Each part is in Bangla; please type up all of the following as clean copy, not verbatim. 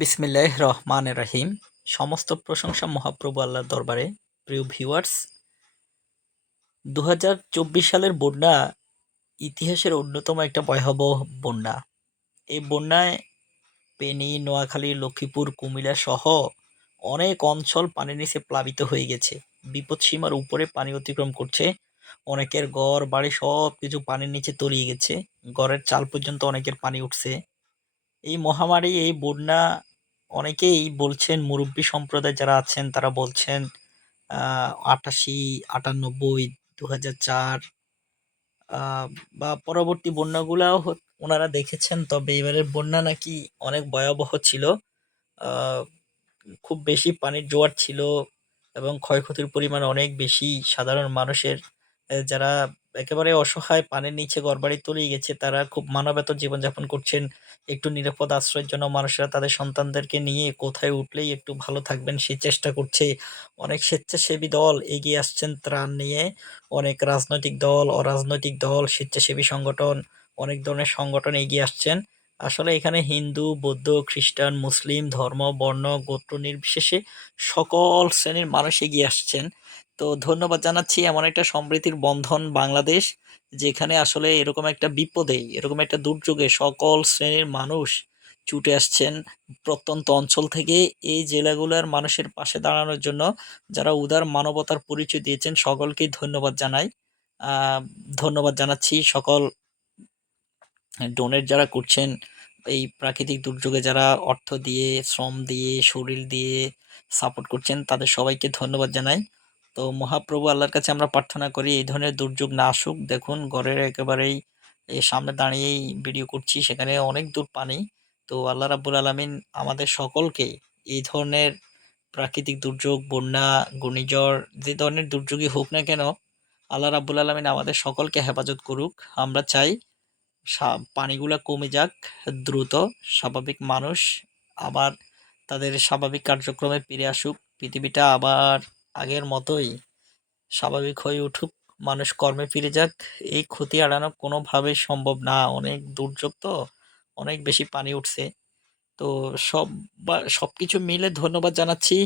বিসমিল্লাহির রহমানির রহিম। সমস্ত প্রশংসা মহাপ্রভু আল্লাহর দরবারে। প্রিয় ভিউয়ার্স, ২০২৪ সালের বন্যা ইতিহাসের অন্যতম একটা ভয়াবহ বন্যা। এই বন্যায় ফেনী, নোয়াখালী, লক্ষ্মীপুর, কুমিল্লা সহ অনেক অঞ্চল পানির নিচে প্লাবিত হয়ে গেছে। বিপদসীমার উপরে পানি অতিক্রম করছে। অনেকের ঘর বাড়ি সব কিছু পানির নিচে তলিয়ে গেছে। ঘরের চাল পর্যন্ত অনেকের পানি উঠছে। এই মহামারী, এই বন্যা, অনেকেই বলছেন, মুরব্বী সম্প্রদায় যারা আছেন তারা বলছেন ৮৮, ৯৮, ২০০৪ বা পরবর্তী বন্যাগুলাও ওনারা দেখেছেন। তবে এবারের বন্যা নাকি অনেক ভয়াবহ ছিল। আহ, খুব বেশি পানির জোয়ার ছিল এবং ক্ষয়ক্ষতির পরিমাণ অনেক বেশি। সাধারণ মানুষের যারা একেবারে অসহায়, পানির নিচে ঘরবাড়ি তলিয়ে গেছে, তারা খুব মানবেতর জীবনযাপন করছেন। একটু নিরাপদ আশ্রয়ের জন্য মানুষরা তাদের সন্তানদেরকে নিয়ে কোথায় উঠলেই একটু ভালো থাকবেন সেই চেষ্টা করছে। অনেক স্বেচ্ছাসেবী দল এগিয়ে আসছেন ত্রাণ নিয়ে। অনেক রাজনৈতিক দল, অরাজনৈতিক দল, স্বেচ্ছাসেবী সংগঠন, অনেক ধরনের সংগঠন এগিয়ে আসছেন। আসলে এখানে হিন্দু, বৌদ্ধ, খ্রিস্টান, মুসলিম, ধর্ম, বর্ণ, গোত্র নির্বিশেষে সকল শ্রেণীর মানুষ এগিয়ে আসছেন। তো ধন্যবাদ জানাচ্ছি এমন একটা সমৃদ্ধির বন্ধন বাংলাদেশ, যেখানে আসলে এরকম একটা বিপদে, এরকম একটা দুর্যোগে সকল শ্রেণীর মানুষ ছুটে আসছেন প্রত্যন্ত অঞ্চল থেকে এই জেলাগুলোর মানুষের পাশে দাঁড়ানোর জন্য। যারা উদার মানবতার পরিচয় দিয়েছেন সকলকেই ধন্যবাদ জানাই। আহ ধন্যবাদ জানাচ্ছি সকল ডোনেট যারা করছেন এই প্রাকৃতিক দুর্যোগে, যারা অর্থ দিয়ে, শ্রম দিয়ে, শরীর দিয়ে সাপোর্ট করছেন, তাদের সবাইকে ধন্যবাদ জানাই। তো মহাপ্রভু আল্লাহর কাছে আমরা প্রার্থনা করি এই ধরনের দুর্যোগ না আসুক। দেখুন, ঘরের একেবারেই এই সামনে দাঁড়িয়েই ভিডিও করছি, সেখানে অনেক দূর পানি। তো আল্লাহ রাব্বুল আলামিন আমাদের সকলকে এই ধরনের প্রাকৃতিক দুর্যোগ, বন্যা, ঘূর্ণিঝড়, যে ধরনের দুর্যোগই হোক না কেন, আল্লাহ রাব্বুল আলামিন আমাদের সকলকে হেফাজত করুক। আমরা চাই পানিগুলা কমে যাক দ্রুত, স্বাভাবিক মানুষ আবার তাদের স্বাভাবিক কার্যক্রমে ফিরে আসুক, পৃথিবীটা আবার আগের মতোই স্বাভাবিক হয়ে উঠুক, মানুষ কর্মে ফিরে যাক। এই ক্ষতি এড়ানো কোনোভাবেই সম্ভব না, অনেক দুর্যোগ তো, অনেক বেশি পানি উঠছে। তো সবকিছু মিলে ধন্যবাদ জানাচ্ছি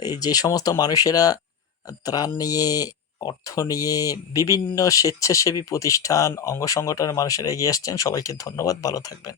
এই যে সমস্ত মানুষেরা ত্রাণ নিয়ে, অর্থ নিয়ে, বিভিন্ন স্বেচ্ছাসেবী প্রতিষ্ঠান, অঙ্গ সংগঠনের মানুষেরা এগিয়ে আসছেন। সবাইকে ধন্যবাদ, ভালো থাকবেন।